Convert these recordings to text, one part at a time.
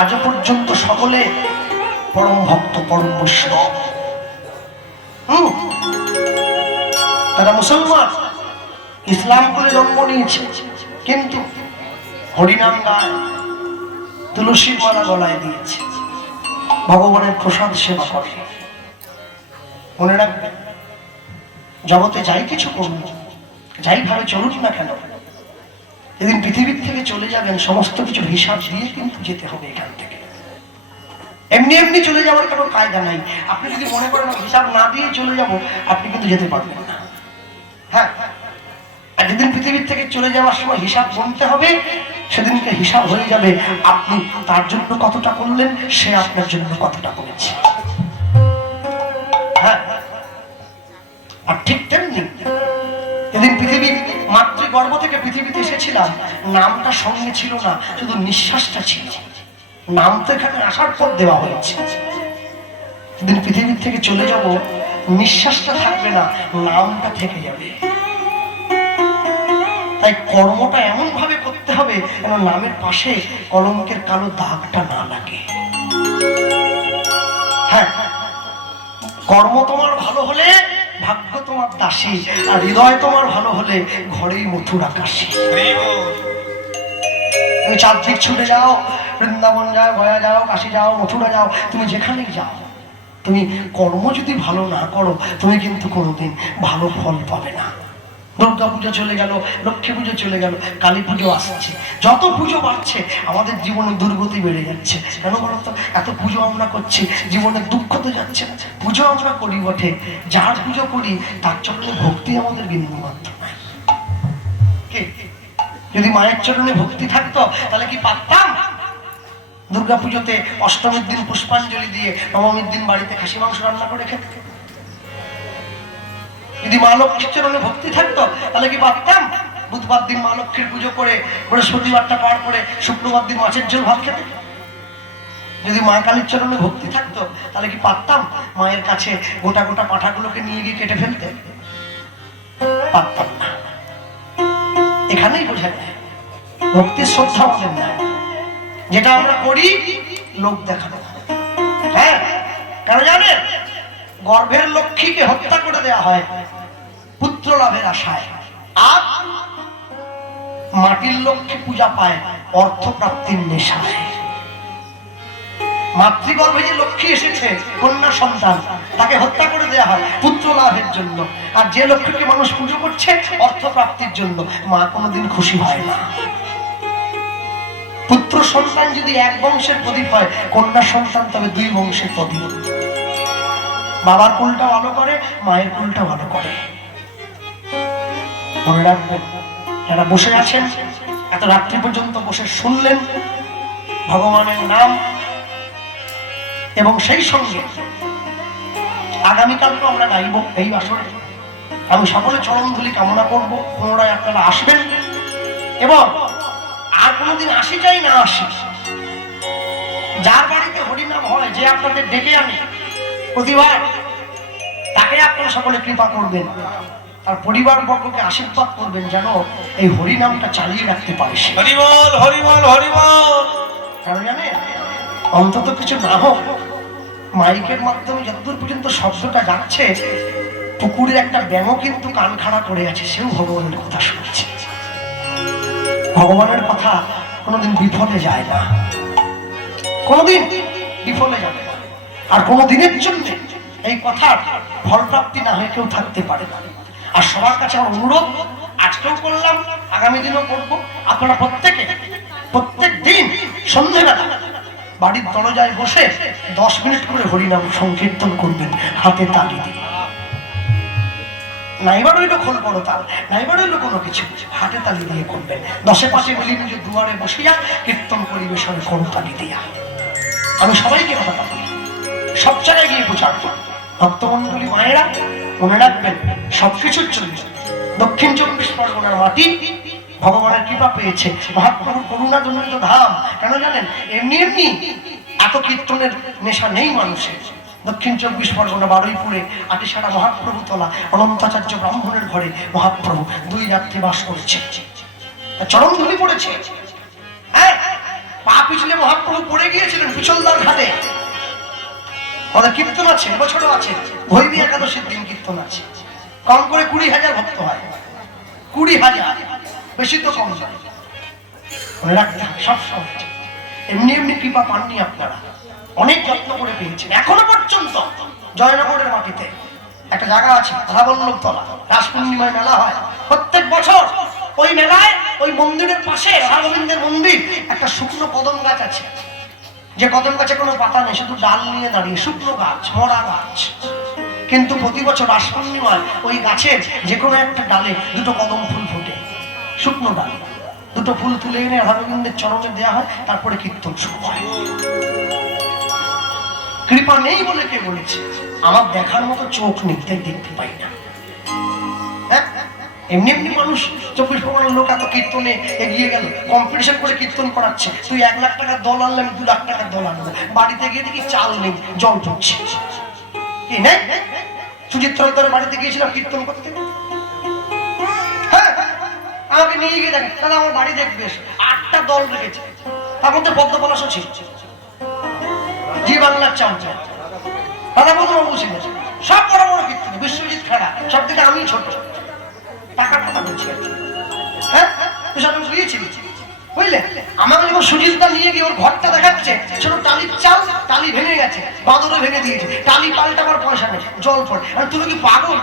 আজও পর্যন্ত সকলে পরম ভক্ত, পরম বৈষ্ণব। তারা মুসলমান, ইসলাম করে জন্ম নিয়েছে, কিন্তু হরিনাম গায়, তুলসীর মালা গলায় দিয়েছে, ভগবানের প্রসাদ সেবা করে। মনে রাখবেন, জগতে যাই কিছু করুন, যাই ভাবে চলুন না কেন, যেদিন পৃথিবীর থেকে চলে যাবেন সমস্ত কিছুর হিসাব দিয়ে কিন্তু যেতে হবে এখান থেকে। এমনি এমনি চলে যাওয়ার কোনো কায়দা নাই। আপনি যদি মনে করেন হিসাব না দিয়ে চলে যাব, আপনি কিন্তু যেতে পারবেন না। হ্যাঁ, আর যেদিন পৃথিবীর থেকে চলে যাওয়ার সময় হিসাব গুনতে হবে, সেদিনকে হিসাব হয়ে যাবে আপনি তার জন্য কতটা করলেন, সে আপনার জন্য কতটা করেছে। হ্যাঁ, আর ঠিক তেমনি এদিন পৃথিবীর মাতৃগর্ভ থেকে পৃথিবীতে এসেছিলাম, নামটা সঙ্গে ছিল না, শুধু নিঃশ্বাসটা ছিল। নাম তো এখানে আসার পর দেওয়া হয়েছে। যেদিন পৃথিবীর থেকে চলে যাব, নিঃশ্বাসটা থাকবে না, নামটা থেকে যাবে। তাই কর্মটা এমন ভাবে করতে হবে যেন নামের পাশে কলঙ্কের কালো দাগটা না লাগে। হ্যাঁ, কর্ম তোমার ভালো হলে ভাগ্য তোমার দাসী, আর হৃদয় তোমার ভালো হলে ঘরেই মথুরা কাশী। তুমি চারদিক ছুটে যাও, বৃন্দাবন যাও, গয়া যাও, কাশী যাও, মথুরা যাও, তুমি যেখানেই যাও, তুমি কর্ম যদি ভালো না করো, তুমি কিন্তু কোনোদিন ভালো ফল পাবে না। দুর্গা পুজো চলে গেল, লক্ষ্মী পুজো চলে গেল, কালী পুজো আসছে। যত পুজো বাড়ছে আমাদের জীবনে দুর্গতি বেড়ে যাচ্ছে। কেন বলতো? এত পুজো আমরা করছি, জীবনে দুঃখ তো যাচ্ছে না। পুজো আমরা করি বটে, যার পুজো করি তার চরণে ভক্তি আমাদের বিন্দুমাত্র নাই। যদি মায়ের চরণে ভক্তি থাকতো তাহলে কি পারতাম দুর্গা পুজোতে অষ্টমীর দিন পুষ্পাঞ্জলি দিয়ে নবমীর দিন বাড়িতে খাসি মাংস রান্না করে খেতে? যদি মা লক্ষ্মীর চরণে ভক্তি থাকতো তাহলে কি পারতাম বুধবার দিন মা লক্ষ্মীর পুজো করে বৃহস্পতিবারটা পার করে শুক্রবার দিন মাছের ঝোল ভাত খেতে? যদি মা কালীর চরণে ভক্তি থাকতো তাহলে কি পারতাম মায়ের কাছে গোটা গোটা পাঁঠাগুলোকে নিয়ে গিয়ে কেটে ফেলতে? পারতাম না। এখানেই বোঝা যায় ভক্তির শ্রদ্ধা আমাদের না। যেটা আমরা করি লোক দেখানো। হ্যাঁ, কেন জানেন? গর্ভের লক্ষ্মীকে হত্যা করে দেওয়া হয় পুত্র লাভের আশায়, আর মাটির লক্ষ্মী পূজা পায় অর্থ প্রাপ্তির নেশায়। মাতৃগর্ভে যে লক্ষ্মী এসেছে, কন্যা সন্তান, তাকে হত্যা করে দেওয়া হয় পুত্র লাভের জন্য, আর যে লক্ষ্মীকে মানুষ পুজো করছে অর্থ প্রাপ্তির জন্য, মা কোনোদিন খুশি হয় না। পুত্র সন্তান যদি এক বংশের প্রদীপ হয়, কন্যা সন্তান তবে দুই বংশের প্রদীপ। বাবার কুলটা ভালো করে, মায়ের কুলটা ভালো করে। মনে রাখবেন, যারা বসে আছেন এত রাত্রি পর্যন্ত বসে শুনলেন ভগবানের নাম, এবং সেই সঙ্গে আগামীকাল তো আমরা গাইব এই আসরে। আমি সকলে চরণধুলি কামনা করব, পুনরায় আপনারা আসবেন, এবং আর কোনোদিন আসি চাই না আসি, যার বাড়িতে হরিনাম হয়, যে আপনাদের ডেকে আনে প্রতিবার, তাকে আপনারা সকলে কৃপা করবেন, আর পরিবার বর্গকে আশীর্বাদ করবেন যেন এই হরিনামটা চালিয়ে রাখতে পারে। হরিবল হরিবল হরিবল। কারণ জানেন, অন্তত কিছু না হোক মাইকের মাধ্যমে যতদূর পর্যন্ত শব্দটা যাচ্ছে, পুকুরের একটা ব্যাঙও কিন্তু কান খাড়া করে আছে, সেও ভগবানের কথা শুনছে। ভগবানের কথা কোনোদিন বিফলে যায় না, কোনোদিন বিফলে যাবে না। আর কোনোদিনের জন্য এই কথার ফলপ্রাপ্তি না হয়ে কেউ থাকতে পারে না। আর সবার কাছে আমার অনুরোধ, আজকেও করলাম, আগামী দিনও করবো, আপনারা প্রত্যেকে প্রত্যেক দিন সন্ধ্যেবেলা বাড়ির দরজায় বসে 10 মিনিট করে হরিনাম সংকীর্তন করবেন, হাতে তালি দিয়ে। নাইবার হইলো খোল বড় তাল, নাইবার হইলো কোনো কিছু, হাতে তালি দিয়ে করবেন। 10-এ 5-এ মিলি নিজে দুয়ারে বসিয়া কীর্তন পরিবেশনে করতালি দিয়া। আমি সবাইকে কথা বলি, সব জায়গায় গিয়ে প্রচার করব। ভক্তমন্ডলী মায়েরা মনে রাখবেন, সবকিছুর জন্য দক্ষিণ 24 পরগনার মাটি ভগবানের কৃপা পেয়েছে, মহাপ্রভুর করুণা জনিত ধাম। কেন জানেন? এমনি এমনি এত কীর্তনের নেশা নেই মানুষের। দক্ষিণ 24 পরগনা বারুইপুরে আটিসারা মহাপ্রভু তলা অনন্তাচার্য ব্রাহ্মণের ঘরে মহাপ্রভু 2 রাত্রি বাস করেছে, চরণধুলি পড়েছে। হ্যাঁ, পা পিছলে মহাপ্রভু পড়ে গিয়েছিলেন পিছলদার ঘাটে। আমাদের কীর্তন আছে, এবছরও আছে, ভৈরী একাদশীর দিন কীর্তন আছে। কম করে 20,000 ভক্ত হয়, 20,000, বেশি তো কম নয়। মনে রাখতে হবে সবসময়। এমনি এমনি কৃপা পাননি আপনারা, অনেক যত্ন করে পেয়েছেন। এখনো পর্যন্ত জয়নগরের মাটিতে একটা জায়গা আছে, রাধাবল্লভতলা, রাস পূর্ণিমায় মেলা হয় প্রত্যেক বছর। ওই মেলায় ওই মন্দিরের পাশে, রাধাগোবিন্দের মন্দির, একটা শুকনো কদম গাছ আছে, যে কদম গাছে কোনো পাতা নেই, শুধু ডাল নিয়ে দাঁড়িয়ে, শুকনো গাছ, মরা গাছ। কিন্তু প্রতি বছর রাস পূর্ণিমায় ওই গাছের যে কোনো একটা ডালে দুটো কদম ফুল ফোটে, শুকনো ডালে দুটো ফুল তুলে এনে রাধাগোবিন্দের চরণে দেওয়া হয়, তারপরে কীর্তন শুরু হয়। কৃপা নেই বলে কে বলেছে? আমার দেখার মতো চোখ নেই, তাই দেখতে পাই না। এমনি এমনি মানুষ 24 লোক এত কীর্তনে এগিয়ে গেল, কম্পিটিশন করে কীর্তন করাচ্ছে। তুই 1 লাখ টাকার দল আনলে, আমি 2 লাখ টাকার দল আনবো। বাড়িতে গিয়ে দেখি চাল নেই, জল পড়ছে। কি নেই? সুচিত্রার বাড়িতে গিয়েছিলাম কীর্তন করতে, হ্যাঁ, আমাকে নিয়ে গিয়ে দেখে, তাহলে আমার বাড়ি দেখবে, 8টা দল রেখেছে, তার মধ্যে পদ্মপলাশও ছিল, জি বাংলার চামচা, রাধাবল্লভ ছিল, সব বড় বড় কীর্তন, বিশ্বজিৎ খেলা, সব থেকে আমি ছোট। টাকার কথা বলছি আর কি, হ্যাঁ, তুই গিয়েছিলি বুঝলে? আমাকে যখন সুজিতদা নিয়ে গিয়ে ওর ঘরটা দেখাচ্ছে, ছোট টালির চাল, টালি ভেঙে গেছে, বাদরে ভেঙে দিয়েছে, টালি পাল্টাবার পয়সা নেই, জল পড়ে। আর তুমি কি পাগল?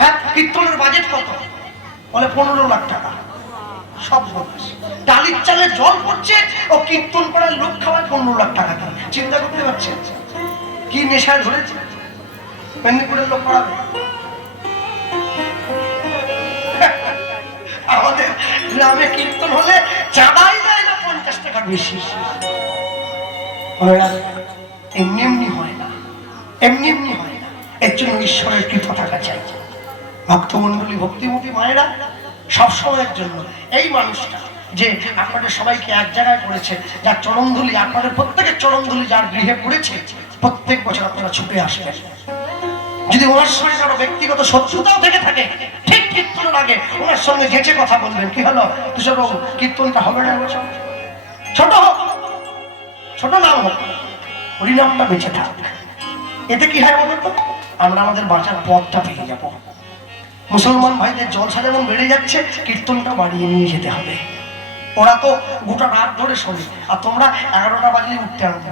হ্যাঁ, কীর্তনের বাজেট কত? বলে 15 লাখ টাকা। সব টালির চালে জল পড়ছে, ও কীর্তন করার লোক খাওয়ায় 15 লাখ টাকা দেয়। চিন্তা করতে পারছেন কি নেশায় ধরেছে? মেদিনীপুরের লোক পড়াবে। আমাদের গ্রামে কীর্তন হলে চাঁদাই দেয় না 50 টাকা বেশি। এমনি এমনি হয় না, এমনি এমনি হয় না। এর জন্য ঈশ্বরের কৃপা থাকা চাই। ভক্তমন্ডলী, ভক্তিমতী মায়েরা, সবসময়ের জন্য এই মানুষটা যে আপনাদের সবাইকে এক জায়গায় করেছে, যার চরণধুলি, আপনাদের প্রত্যেকের চরণধুলি যার গৃহে পড়েছে, প্রত্যেক বছর আপনারা ছুটে আসবেন। যদি ওনার সঙ্গে কারো ব্যক্তিগত শত্রুতাও থেকে থাকে, ঠিক কীর্তনের আগে ওনার সঙ্গে যেচে কথা বলবেন। কি হলো তুষারবাবু, কীর্তনটা হবে না বছর? ছোট হোক, ছোট নাম হোক, হরিনামটা বেঁচে থাক। এতে কি হয় বলতো? আমরা আমাদের বাঁচার পথটা পেয়ে যাব। মুসলমান ভাইদের জলসা যেমন বেড়ে যাচ্ছে, কীর্তনটা বাড়িয়ে নিয়ে যেতে হবে। ওরা তো গোটা রাত ধরে শোনে, আর তোমরা 11টা বাজলে উঠতে আনবে,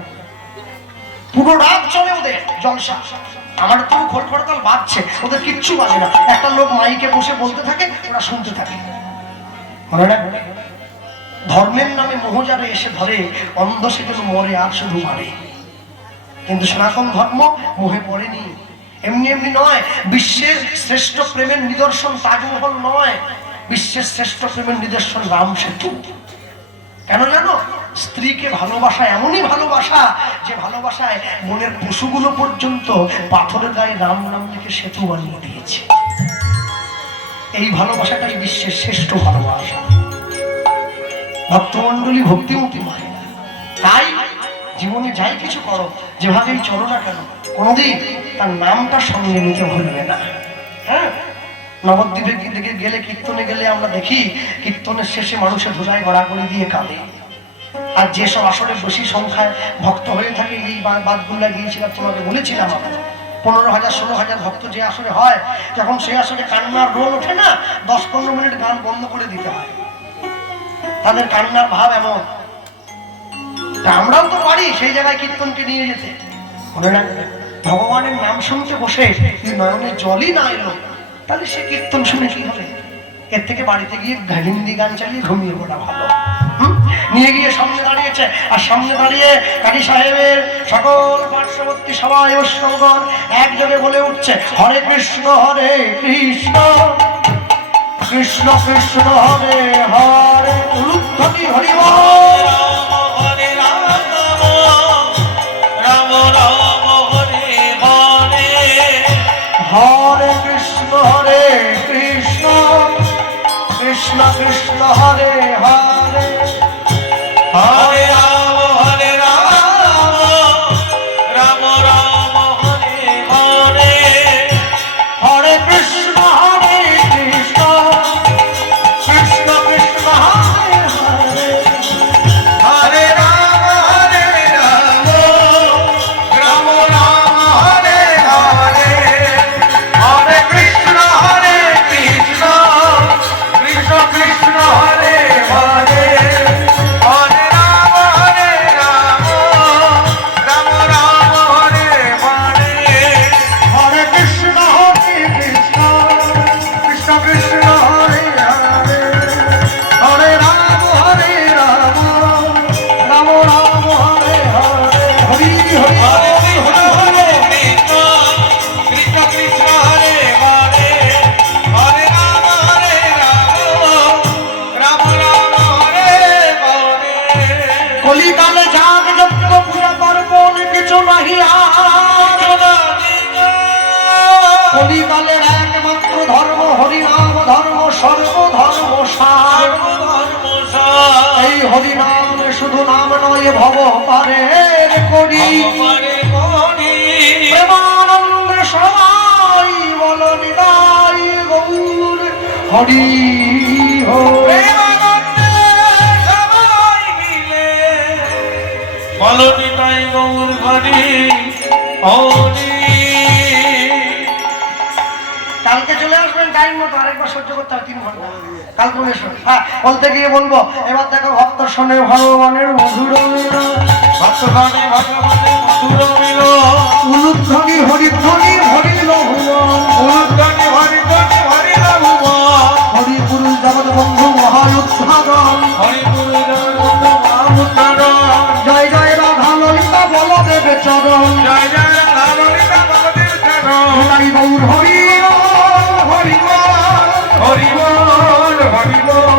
পুরো রাত চলে ওদের জলসা। আমাদের তো খোল খড়তাল বাজছে, ওদের কিচ্ছু বাজে না। একটা লোক মাইকে বসে বলতে থাকে, ওরা শুনতে থাকে। মনে রাখবে, ধর্মের নামে মোহজারে এসে ধরে, অন্ধ সে যেন মরে আর শুধু মারে। কিন্তু সনাতন ধর্ম মোহে পড়েনি। এমনি এমনি নয়। বিশ্বের শ্রেষ্ঠ প্রেমের নিদর্শন তাজমহল নয়, বিশ্বের শ্রেষ্ঠ প্রেমের নিদর্শন রাম সেতু। কেন জানো? স্ত্রীকে ভালোবাসা এমনই ভালোবাসা, যে ভালোবাসায় মনের পশুগুলো পর্যন্ত পাথরের গায়ে রাম নাম লিখে সেতু বানিয়ে দিয়েছে। এই ভালোবাসাটাই বিশ্বের শ্রেষ্ঠ ভালোবাসা। ভক্তমন্ডলী, ভক্তিমতী মায়েরা, তাই জীবনে যাই কিছু করো, যেভাবেই চলো না কেন, কোনোদিন তার নামটা সঙ্গে নিতে ভুলবে না। হ্যাঁ, নবদ্বীপের দিকে গেলে, কীর্তনে গেলে আমরা দেখি কীর্তনের শেষে মানুষের ধুলায় গড়াগড়ি দিয়ে কাঁদে। আর যেসব আসরে বেশি সংখ্যায় ভক্ত হয়ে থাকে, এই বাদগুলা গিয়েছিলাম, তোমাকে বলেছিলাম, 15,000 16,000 ভক্ত যে আসরে হয়, যখন সেই আসরে কান্নার রোল ওঠে না, 10-15 মিনিট গান বন্ধ করে দিতে হয়। তাদের কান্নার ভাব এমন। আমরাও তো পারি সেই জায়গায় কীর্তনকে নিয়ে যেতে। মনে রাখবে, ভগবানের নাম শুনতে বসে যদি নয়নের জলই না এলো, তাহলে সে কীর্তন শুনে কি হবে? এর থেকে বাড়িতে গিয়ে হিন্দি গান চালিয়ে ঘুমিয়ে পড়া ভালো। নিয়ে গিয়ে সামনে দাঁড়িয়েছে, আর সামনে দাঁড়িয়ে কাজী সাহেবের সকল পার্শ্ববর্তী সবাই বৈষ্ণবগণ একযোগে বলে উঠছে, হরে কৃষ্ণ কৃষ্ণ কৃষ্ণ কৃষ্ণ হরে হরে। উলুধ্বনি হরি বল। হরে কৃষ্ণ কৃষ্ণ কৃষ্ণ হরে হরে, হরে রাম রাম রাম হরে হরে। হরে কৃষ্ণ কৃষ্ণ কৃষ্ণ কৃষ্ণ হরে হরে, বলে ভব পারের করি ভগবানে করি প্রেমানন্দে সবাই বল নিতাই গৌর হরি হরি প্রেমানন্দে সবাই মিলে বলো নিতাই গৌর হরি হরি। কালকে চলে আসবেন টাইম মতো, আরেকবার সহ্য করতে হবে 3 ঘন্টা। কাল করে এসো। হ্যাঁ, বলতে গিয়ে বলবো এবার দেখো ভক্ত শোনে ভগবানের মধুর লীলা। ভক্তগণে ভগবানের মধুর মিল উলুধ্বনি হরিধ্বনি হরিল ভুবন উলুধ্বনি হরিধ্বনি হরিল ভুবন হরি গুরু জগৎ বন্ধু মহায়ুদ্ধাগণ হরিগুরু জগবন্ধু মহামুদ্রারণ জয় জয় রাধা ললিতা বলদেব চরণ জয় জয় রাধা ললিতা ভগবতীর চরণ তাই গৌর হরি হরি হরি বল হরি বল